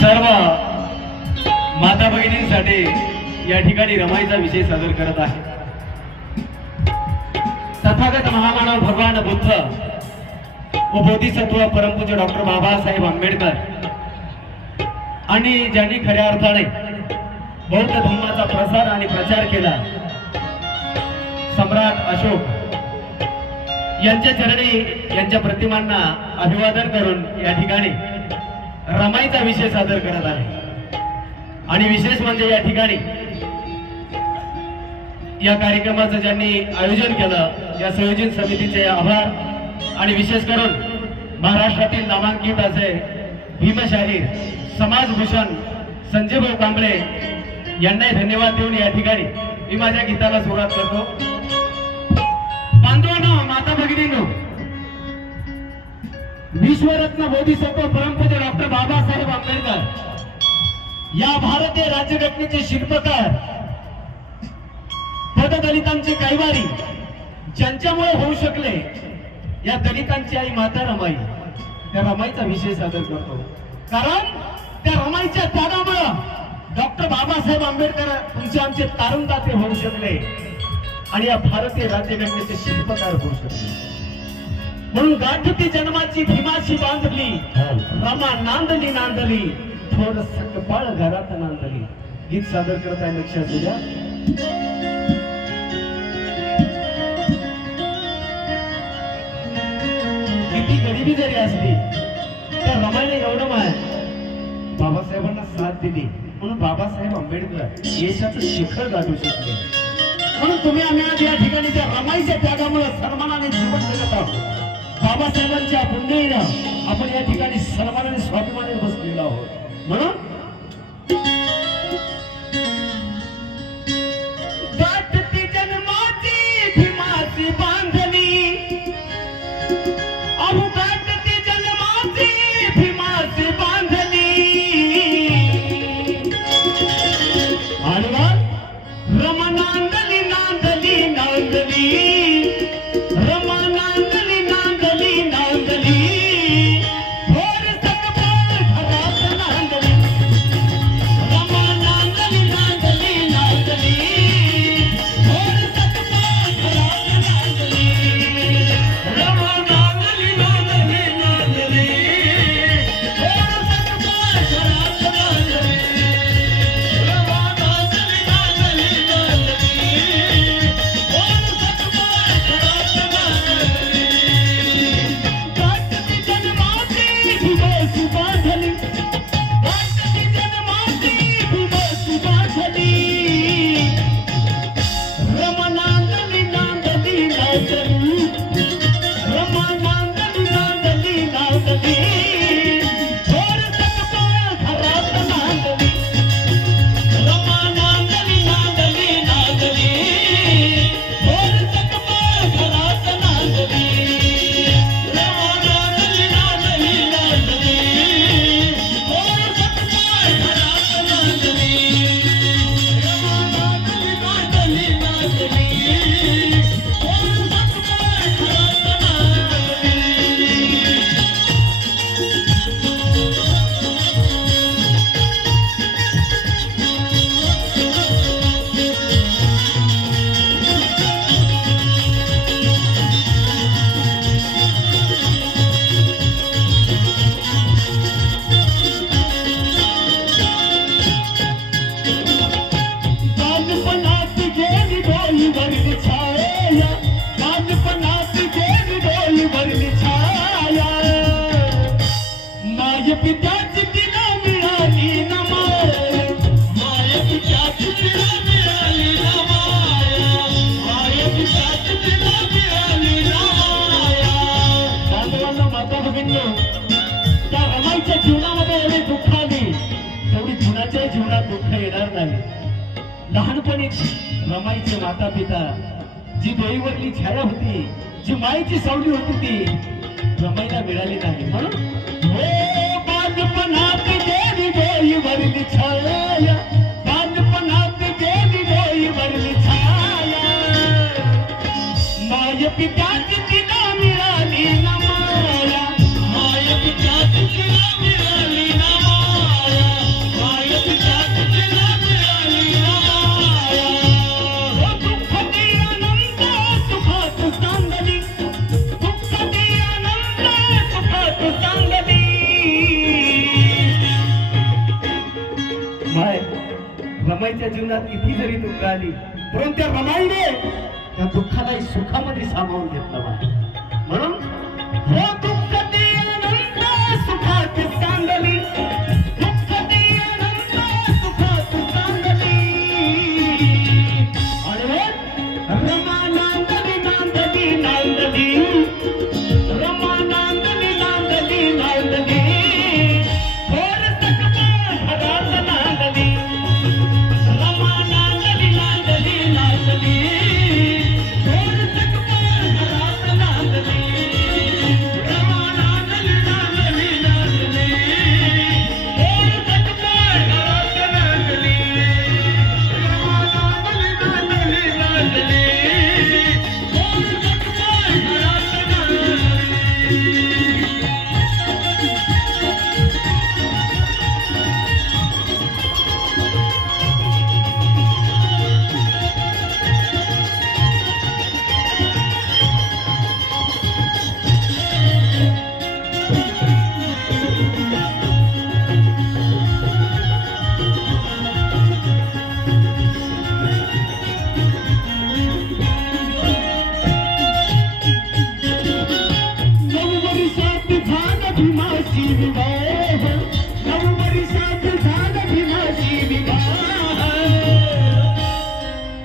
सर्व माता भगिनींसाठी या ठिकाणी रमाईचा विषय सादर करत आहे। तथागत महामानव भगवान बुद्ध व बोधिसत्व परमपूज्य डॉक्टर बाबासाहेब आंबेडकर आणि ज्यांनी खऱ्या अर्थाने बौद्ध धर्माचा प्रसार आणि प्रचार केला, सम्राट अशोक यांच्या चरणी यांच्या प्रतिमांना अभिवादन करून या ठिकाणी रमाईचा विषय सादर करत आहे। आणि विशेष म्हणजे या ठिकाणी या कार्यक्रमाचं ज्यांनी आयोजन केलं या संयोजन समितीचे आभार आणि विशेष करून महाराष्ट्रातील नामांकित असे भीमशाहीर समाजभूषण संजय भाऊ कांबळे यांनाही धन्यवाद देऊन या ठिकाणी मी माझ्या गीताला सुरुवात करतो। बांधवांनो, माता भगिनींनो, विश्वरत्न बोधिसत्व परमपूज्य डॉक्टर बाबासाहेब आंबेडकर या भारतीय राज्यघटनेचे शिल्पकार, पददलितांचे कैवारी, ज्यांच्यामुळे होऊ शकले या दलितांची आई माता रमाई, त्या रमाईचा विषय सादर करतो। कारण त्या रमाईच्या त्यागामुळे डॉक्टर बाबासाहेब आंबेडकर तुमचे आमचे तारुणदाते होऊ शकले आणि या भारतीय राज्यघटनेचे शिल्पकार होऊ शकले। म्हणून गाठती जन्माची भीमाशी बांधली, रमा नांदली नांदली, थोड सकपाळ घरात नांदली। गीत सादर करत आहे, लक्षात द्या। किती गरिबी जरी असली त्या रमाईने एवढं माय बाबासाहेबांना साथ दिली म्हणून बाबासाहेब आंबेडकर यशाचं शिखर गाठू शकले। म्हणून तुम्ही आम्ही आज या ठिकाणी त्या रमाईच्या त्यागामुळे सन्मानाने जीवन जगत आहोत। बाबासाहेबांच्या पुण्याईनं आपण या ठिकाणी सन्मानाने स्वाभिमानाने बसलेलो आहोत। म्हणून गाठती जन्माची भीमाची बांधली, अहो गाठती जन्माची भीमाची बांधली, आणि रमा नांदली नांदली नांदली, रमा नांदली नांदली नांदली, थोर सकपाळ घरात नांदली, रमा नांदली नांदली नांदली, थोर सकपाळ घरात नांदली, रमा नांदली नांदली नांदली, थोर सकपाळ घरात नांदली, रमा नांदली नांदली नांदली, थोर सकपाळ घरात नांदली। गाठती जन्माची भीमाची बांधली, गाठती जन्माची भीमाची बांधली, रमा नांदली नांदली नांदली, रमा नांदली नांदली नांदली, थोर सकपाळ घरात नांदली, रमा नांदली नांदली नांदली, थोर सकपाळ घरात नांदली, रमा नांदली नांदली नांदली, थोर सकपाळ घरात नांदली, रमा नांदली नांदली नांदली, थोर सकपाळ घरात नांदली। बालपणात गेली डोली भरली छाया, बालपणात गेली डोली भरली छाया, माय पित्याची तिला मिळाली ना माया, माय पित्याची तिला मिळाली ना माया, माय पित्याची तिला मिळाली ना माया। बांधवांना, माता भगिनींनो, त्या रमाईच्या जीवनामध्ये एवढी दुःख आली तेवढी कुणाच्याही जीवनात दुःख येणार नाही। लहानपणी रमाईचे माता पिता, जी डोईवरली छाया होती, जी मायेची सावली होती, ती रमाईला मिळाली नाही। म्हणून हो बालपणात गेली डोईवरली छाया, बालपणात गेली डोईवरली छाया, माय पित्याची तिला मिळाली ना माया, माय पित्याची तिला मिळाली ना माया, रमाईच्या जीवनात किती जरी दुःख आली परंतु त्या रमाईने त्या दुःखालाही सुखामध्ये सामावून घेतलं बा. म्हणून हो तू